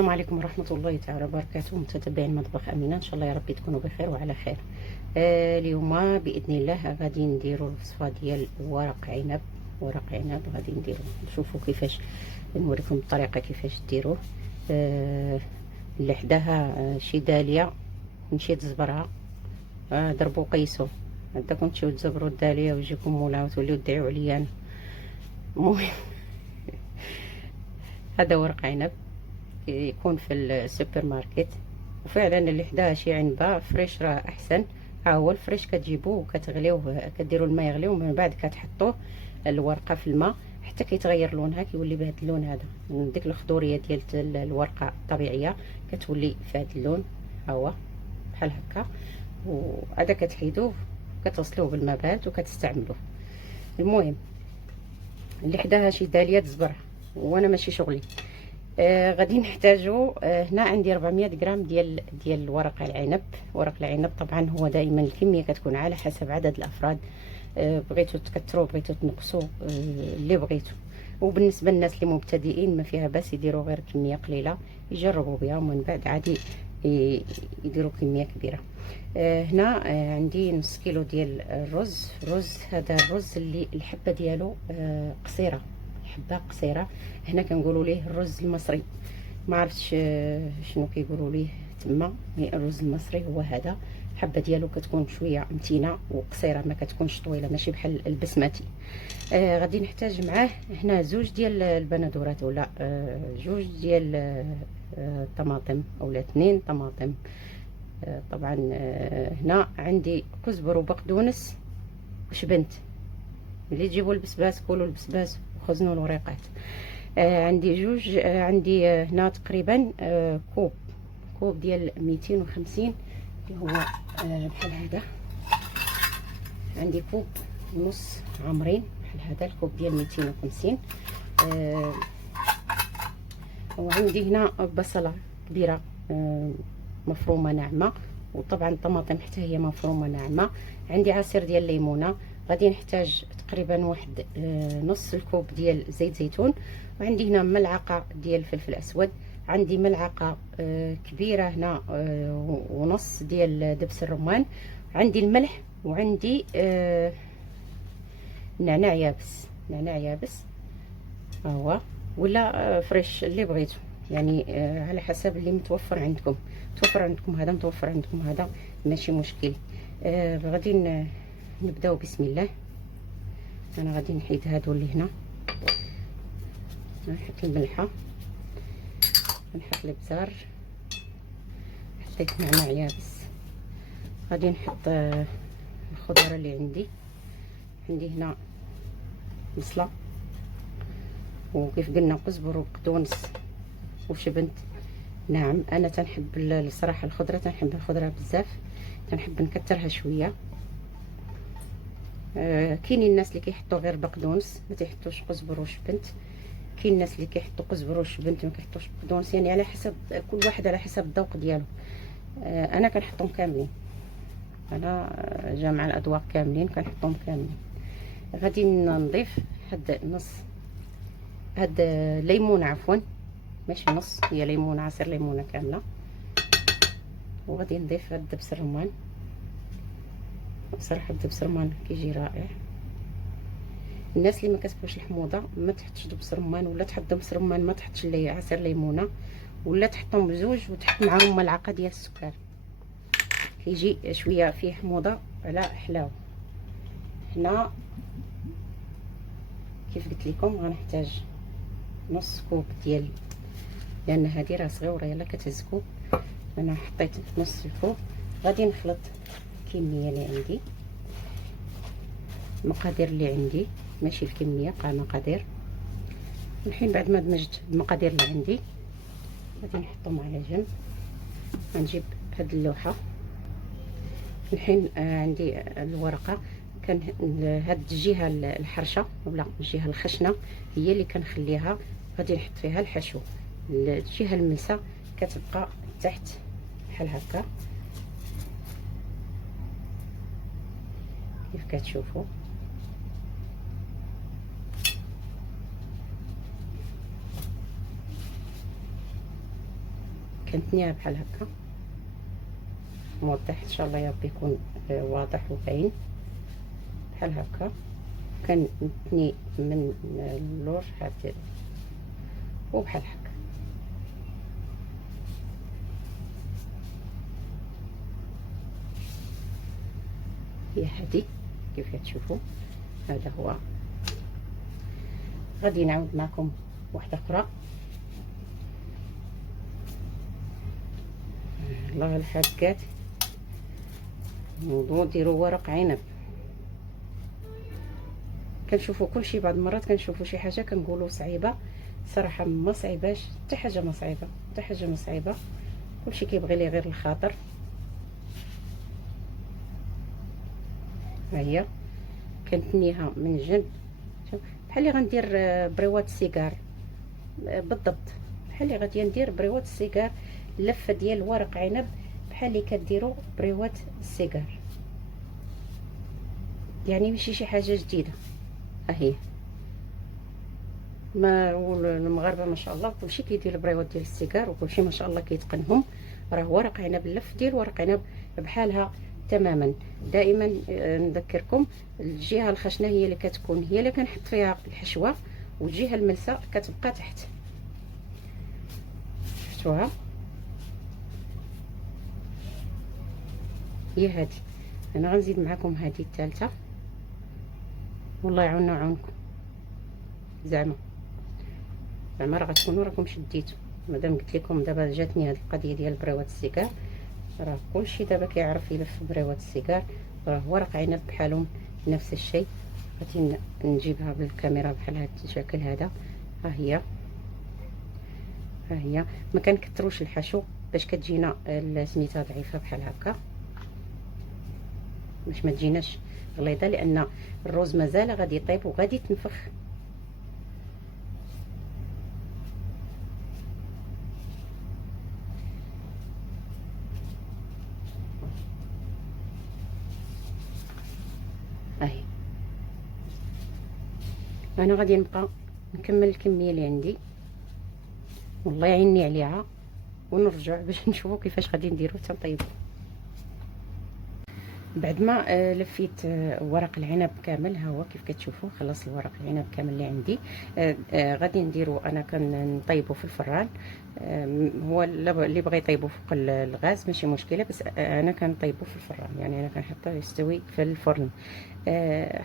السلام عليكم ورحمة الله تعالى وبركاته. متتبعين مطبخ أمينة، إن شاء الله يا ربي تكونوا بخير وعلى خير. اليوم بإذن الله غادي نديروا الوصفة ديال ورق عنب. غادي نديروا، نشوفوا كيفاش، نوريكم الطريقة كيفاش ديروه. اللي حداها شي دالية نمشي تزبرها، ضربوا قيسوا عندكم، تمشيو تزبروا الدالية ويجيكم مولا وتوليو تدعيو عليا أنا. المهم هذا ورق عنب يكون في السوبر ماركت، وفعلا اللي حداها شي عنبه فريش راه احسن. ها هو الفريش كتجيبوه وكتغليوه، كديروا الماء يغلي ومن بعد كتحطوه الورقه في الماء حتى كيتغير لونها، كيولي بهذا اللون هذا. ديك الخضوريه ديال الورقه الطبيعيه كتولي في هذا اللون، ها هو بحال هكا. وهذا كتحيدوه كتغسلوه بالماء بارد وكتستعملوه. المهم اللي حداها شي داليه تزبرها، وانا ماشي شغلي. غادي نحتاجو، هنا عندي 400 غرام ديال ورق العنب. ورق العنب طبعا هو دائما الكميه كتكون على حسب عدد الافراد، بغيتو تكثروا بغيتو تنقصوا، اللي بغيتو. وبالنسبه للناس اللي مبتدئين ما فيها باس يديروا غير كميه قليله يجربوا بها، ومن بعد عادي يديروا كميه كبيره. هنا عندي نص كيلو ديال الرز. هذا الرز اللي الحبه ديالو قصيره، حبه قصيره. هنا كنقولوا ليه الرز المصري، ما عرفتش شنو كيقولوا ليه تما. الرز المصري هو هذا، الحبه ديالو كتكون شويه متينه وقصيره، ما كتكونش طويله، ماشي بحال البسمتي. غادي نحتاج معاه هنا زوج ديال البندورات، ولا جوج ديال الطماطم، اولا 2 طماطم. طبعا هنا عندي كزبر وبقدونس وشبنت. اللي تجيبوا البسباس كلوا البسباس وخزنوا الوريقات. عندي جوج، عندي هنا تقريبا كوب ديال 250 اللي هو بحال هذا. عندي كوب ونص عامرين بحال هذا، الكوب ديال 250. وعندي هنا بصله كبيره مفرومه ناعمه، وطبعا الطماطم حتى هي مفرومه ناعمه. عندي عصير ديال الليمونه. غادي نحتاج تقريبا واحد نص الكوب ديال زيت زيتون. وعندي هنا ملعقه ديال فلفل اسود. عندي ملعقه كبيره هنا ونص ديال دبس الرمان. عندي الملح، وعندي نعناع يابس ها هو، ولا فريش اللي بغيتو، يعني على حسب اللي متوفر عندكم. متوفر عندكم هذا، متوفر عندكم هذا، ماشي مشكل. غادي نبداو بسم الله. انا غادي نحيد هادو اللي هنا، نحط الملحه، نحط الابزار، حطيت نعناع يابس. غادي نحط الخضره اللي عندي هنا بصله، وكيف قلنا كزبر وبقدونس وشبنت. نعم انا تنحب الصراحه الخضره، تنحب الخضره بزاف، تنحب نكثرها شويه. كاينين الناس اللي كيحطوا غير بقدونس ما تيحطوش كزبر وشبنت. كاين الناس اللي كيحطوا كزبر وشبنت ما كيحطوش بقدونس، يعني على حسب كل واحد على حسب الذوق ديالو. انا كنحطهم كاملين، انا جامعه الاذواق كاملين كنحطهم كاملين. غادي نضيف هاد ليمونه، عفوا ماشي نص، هي ليمونه، عصير ليمونه كامله. وغادي نضيف هاد دبس الرمان. بصراحه الدبس الرمان كيجي رائع. الناس اللي ما كتبغيش الحموضه ما تحطش دبس رمان، ولا تحط دبس رمان ما تحطش ليه عصير ليمونه، ولا تحطهم بزوج وتحط معاهم ملعقه ديال السكر، كيجي شويه فيه حموضه على حلاوه. هنا كيف قلت لكم غنحتاج نص كوب ديال، لان هذه راه صغيره يلا كتهز كوب، انا حطيت نص الكوب. غادي نخلط الكميه اللي عندي، المقادير اللي عندي، ماشي الكميه، مقادير. الحين بعد ما دمجت المقادير اللي عندي غادي نحطهم على جنب. غنجيب هاد اللوحه. الحين عندي الورقه، كان هاد الجهه الحرشه ولا الجهه الخشنه هي اللي كنخليها، غادي نحط فيها الحشو. الجهه الملسه كتبقى تحت بحال هكا كيف كتشوفوا. كنتنيها بحال هكا موضح ان شاء الله يا ربي يكون واضح وباين بحال هكا. كنتني من اللور حتى وبحال هكا. هي هذه كيف كتشوفوا. هذا هو. غادي نعاود معكم واحده اخرى. الله الحاجات نوضو نديرو ورق عنب. كنشوفوا كلشي بعض المرات كنشوفوا شي حاجه كنقولوا صعيبه، صراحه ما صعيباش حتى حاجه، ما صعيبه حتى حاجه، ما صعيبه. كلشي كيبغي ليه غير الخاطر. ها هي كنتنيها من جنب بحال اللي غندير بريوات السيجار بالضبط، بحال اللي غادي ندير بريوات السيجار. لفه ديال ورق عنب بحال اللي كديروا بريوات السيجار، يعني ماشي شي حاجه جديده. ها هي. ما المغاربه ما شاء الله كلشي كيدير البريوات ديال السيجار وكلشي ما شاء الله كيتقنهم. راه ورق عنب، اللف ديال ورق عنب بحالها تماما. دائما نذكركم الجهه الخشنه هي اللي كتكون هي اللي كنحط فيها الحشوه، والجهه الملسه كتبقى تحت. شفتوها؟ هي هذه. انا غنزيد معكم هذه الثالثه. والله يعاوننا ويعاونكم. زعما راه غتكونوا راكم شديتو. مادام قلت لكم دابا جاتني هذه القضيه ديال بريوات السيجار، راه كلشي دابا كيعرف يلف بريوات السيجار. راه ورق عنب بحالهم نفس الشيء. غادي نجيبها بالكاميرا بحال هذا الشكل هذا. ها هي. ها هي. ما كنكثروش الحشو باش كتجينا سميتها ضعيفه بحال هكا، باش ما تجيناش غليظه، لان الروز مازال غادي يطيب وغادي تنفخ. اهي. انا غادي نبقى نكمل الكميه اللي عندي، والله يعيني عليها، ونرجع باش نشوفوا كيفاش غادي نديرو تنطيبو. بعد ما لفيت ورق العنب كامل، ها هو كيف كتشوفوا خلص الورق العنب كامل اللي عندي. غادي نديرو، انا كنطيبو في الفران. هو اللي بغى يطيبو فوق الغاز ماشي مشكله، بس انا كنطيبو في الفران، يعني انا كنحطو يستوي في الفرن.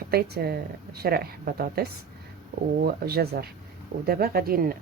حطيت شرائح بطاطس وجزر، ودابا غادي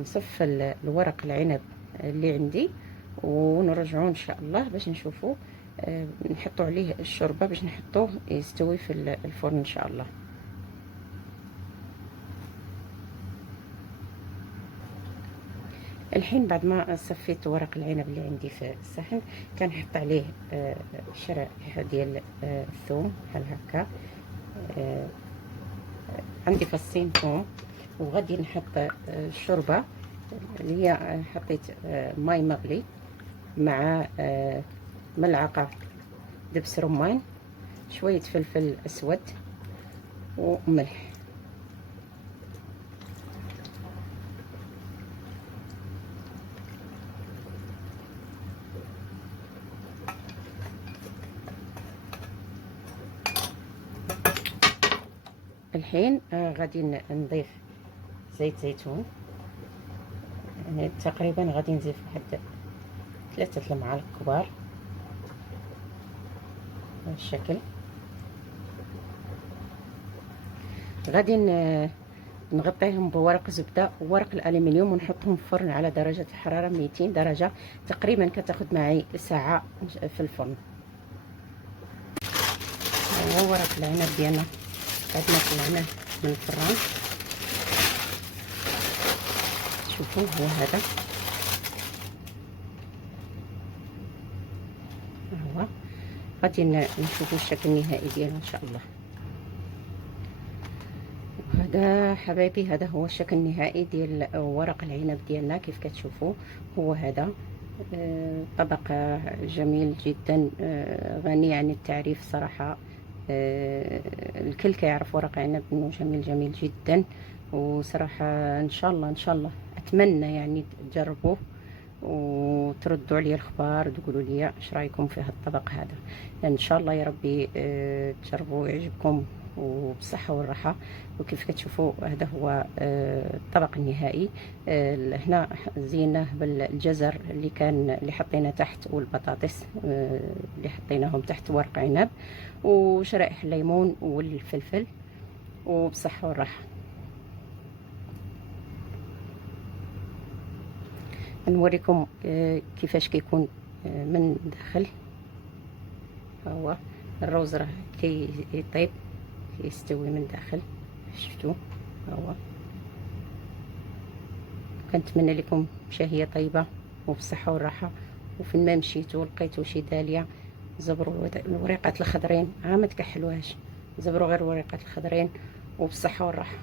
نصف الورق العنب اللي عندي، ونرجعو ان شاء الله باش نشوفوا نحطوا عليه الشوربه باش نحطوه يستوي في الفرن ان شاء الله. الحين بعد ما صفيت ورق العنب اللي عندي في الصحن، كنحط عليه شرائح ديال الثوم بحال هكا. عندي فصين ثوم، وغادي نحط الشوربه اللي هي حطيت ماء مغلي مع ملعقه دبس رمان، شويه فلفل اسود وملح. الحين غادي نضيف زيت زيتون، يعني تقريبا غادي نضيف واحد 3 المعالق كبار بهذا الشكل. غادي نغطيهم بورق زبده وورق الالومنيوم ونحطهم في الفرن على درجه الحراره 200 درجه، تقريبا كتاخذ معي ساعه في الفرن. هو ورق العنب ديالنا بعد ما طلعناه من الفران، شوفوا هو هذا. هو غادي نشوفوا الشكل النهائي ديالو ان شاء الله. هذا حبايبي، هذا هو الشكل النهائي ديال ورق العنب ديالنا كيف كتشوفوا. هو هذا طبق جميل جدا، غني عن التعريف صراحه. الكل كيعرف ورق عنب انه جميل جميل جدا، وصراحه ان شاء الله اتمنى يعني تجربوه وتردوا عليا الخبار، تقولوا لي اش رايكم في هذا الطبق هذا. يعني ان شاء الله يا ربي تجربوا ويعجبكم وبالصحه والراحه. وكيف كتشوفوا هذا هو الطبق النهائي. هنا زيناه بالجزر اللي حطينا تحت، والبطاطس اللي حطيناهم تحت، ورق عنب وشرائح الليمون والفلفل، وبالصحه والراحه. نوريكم كيفاش كيكون من داخل. هو الروز راه كيطيب، كيستوي من داخل، شفتوا. هو كنتمنى لكم شهيه طيبه وبالصحه والراحه. وفين ما مشيتوا لقيتوا شي داليه، زبروا الوريقات الخضرين، ما تكحلوهاش، زبروا غير الوريقات الخضرين وبالصحه والراحه.